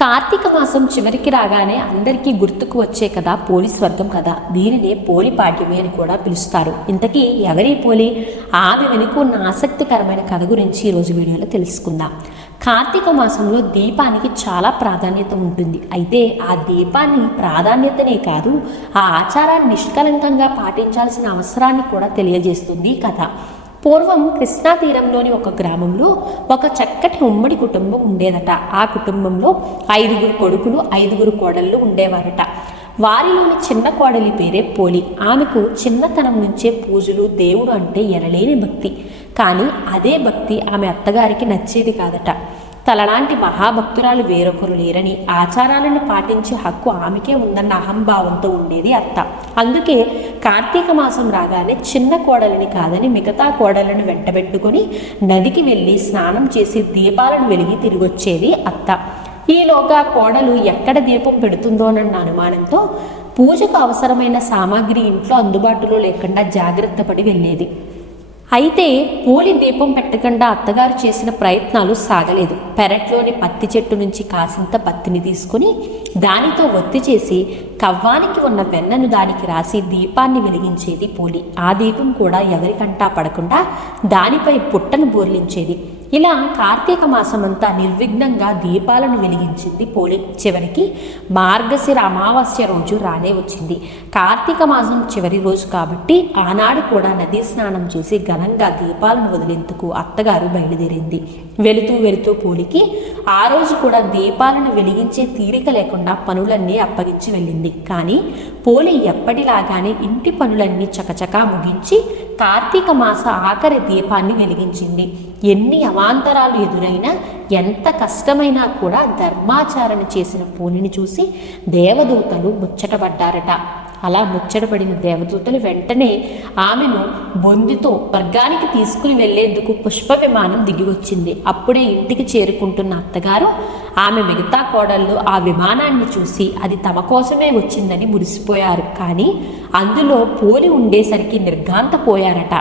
కార్తీక మాసం చివరికి రాగానే అందరికీ గుర్తుకు వచ్చే కథ పోలి స్వర్గం కథ. దీనినే పోలి పాడ్యమి అని కూడా పిలుస్తారు. ఇంతకీ ఎవరి పోలి, ఆమె వెనుక ఉన్న ఆసక్తికరమైన కథ గురించి ఈరోజు వీడియోలో తెలుసుకుందాం. కార్తీక మాసంలో దీపానికి చాలా ప్రాధాన్యత ఉంటుంది. అయితే ఆ దీపాన్ని ప్రాధాన్యతనే కాదు, ఆ ఆచారాన్ని నిష్కలంకంగా పాటించాల్సిన అవసరాన్ని కూడా తెలియజేస్తుంది ఈ కథ. పూర్వం కృష్ణా తీరంలోని ఒక గ్రామంలో ఒక చక్కటి ఉమ్మడి కుటుంబం ఉండేదట. ఆ కుటుంబంలో 5 కొడుకులు 5 కోడళ్ళు ఉండేవారట. వారిలోని చిన్న కోడలి పేరే పోలి. ఆమెకు చిన్నతనం నుంచే పూజలు, దేవుడు అంటే ఎనలేని భక్తి. కానీ అదే భక్తి ఆమె అత్తగారికి నచ్చేది కాదట. తలలాంటి మహాభక్తురాలు వేరొకరు లేరని, ఆచారాలను పాటించే హక్కు ఆమెకే ఉందన్న అహంభావంతో ఉండేది అత్త. అందుకే కార్తీక మాసం రాగానే చిన్న కోడలిని కాదని మిగతా కోడలను వెంటబెట్టుకొని నదికి వెళ్ళి స్నానం చేసి దీపాలను వెలిగి తిరిగొచ్చేది అత్త. ఈలోగా కోడలు ఎక్కడ దీపం పెడుతుందోనన్న అనుమానంతో పూజకు అవసరమైన సామాగ్రి ఇంట్లో అందుబాటులో లేకుండా జాగ్రత్త పడి వెళ్ళేది. అయితే పోలి దీపం పెట్టకుండా అత్తగారు చేసిన ప్రయత్నాలు సాగలేదు. పెరట్లోని పత్తి చెట్టు నుంచి కాసింత పత్తిని తీసుకుని దానితో ఒత్తి చేసి కవ్వానికి ఉన్న వెన్నను దానికి రాసి దీపాన్ని వెలిగించేది పోలి. ఆ దీపం కూడా ఎవరికంటా పడకుండా దానిపై పుట్టను బోర్లించేది. ఇలా కార్తీక మాసమంతా నిర్విఘ్నంగా దీపాలను వెలిగించింది పోలి. చివరికి మార్గశిర అమావాస్య రోజు రానే వచ్చింది. కార్తీక మాసం చివరి రోజు కాబట్టి ఆనాడు కూడా నదీ స్నానం చేసి ఘనంగా దీపాలను వదిలేందుకు అత్తగారు బయలుదేరింది. వెళుతూ పోలికి ఆ రోజు కూడా దీపాలను వెలిగించే తీరిక లేకుండా పనులన్నీ అప్పగించి వెళ్ళింది. కానీ పోలి ఎప్పటిలాగానే ఇంటి పనులన్నీ చకచకా ముగించి కార్తీక మాస ఆఖరి దీపాన్ని వెలిగించింది. ఎన్ని అవాంతరాలు ఎదురైనా, ఎంత కష్టమైనా కూడా ధర్మాచరణ చేసిన పోలిని చూసి దేవదూతలు ముచ్చటపడ్డారట. అలా ముచ్చటపడిన దేవదూతలు వెంటనే ఆమెను బొందితో స్వర్గానికి తీసుకుని వెళ్లేందుకు పుష్ప విమానం దిగివచ్చింది. అప్పుడే ఇంటికి చేరుకుంటున్న అత్తగారు ఆమె మిగతా కోడళ్ళు ఆ విమానాన్ని చూసి అది తమ కోసమే వచ్చిందని మురిసిపోయారు. కానీ అందులో పోలి ఉండేసరికి నిర్ఘాంతపోయారట.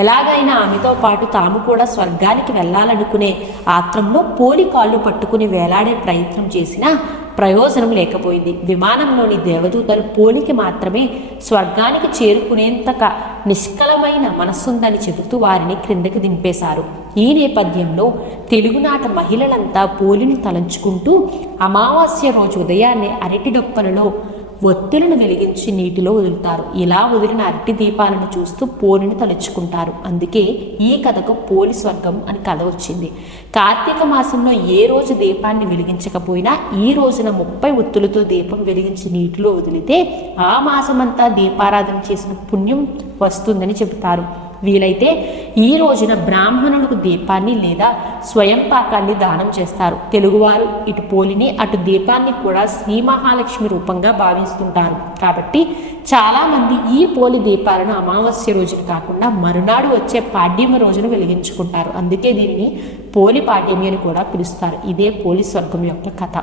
ఎలాగైనా ఆమెతో పాటు తాము కూడా స్వర్గానికి వెళ్ళాలనుకునే ఆత్రంలో పోలి కాళ్ళు పట్టుకుని వేలాడే ప్రయత్నం చేసినా ప్రయోజనం లేకపోయింది. విమానంలోని దేవదూతలు పోలికి మాత్రమే స్వర్గానికి చేరుకునేంతక నిష్కలమైన మనస్సుందని చెబుతూ వారిని క్రిందకి దింపేశారు. ఈ నేపథ్యంలో తెలుగునాట మహిళలంతా పోలిని తలంచుకుంటూ అమావాస్య రోజు ఉదయాన్నే అరటి డొప్పలలో ఒత్తులను వెలిగించి నీటిలో వదులుతారు. ఇలా వదిలిన అరటి దీపాలను చూస్తూ పోలిని తలుచుకుంటారు. అందుకే ఈ కథకు పోలి స్వర్గం అని కథ వచ్చింది. కార్తీక మాసంలో ఏ రోజు దీపాన్ని వెలిగించకపోయినా ఈ రోజున 30 ఒత్తులతో దీపం వెలిగించి నీటిలో వదిలితే ఆ మాసమంతా దీపారాధన చేసిన పుణ్యం వస్తుందని చెబుతారు. వీలైతే ఈ రోజున బ్రాహ్మణులకు దీపాన్ని లేదా స్వయం పాకాన్ని దానం చేస్తారు. తెలుగువారు ఇటు పోలిని అటు దీపాన్ని కూడా శ్రీ మహాలక్ష్మి రూపంగా భావిస్తుంటారు. కాబట్టి చాలామంది ఈ పోలి దీపాలను అమావాస్య రోజున కాకుండా మరునాడు వచ్చే పాడ్యమి రోజున వెలిగించుకుంటారు. అందుకే దీనిని పోలి పాడ్యమి అని కూడా పిలుస్తారు. ఇదే పోలి స్వర్గం యొక్క కథ.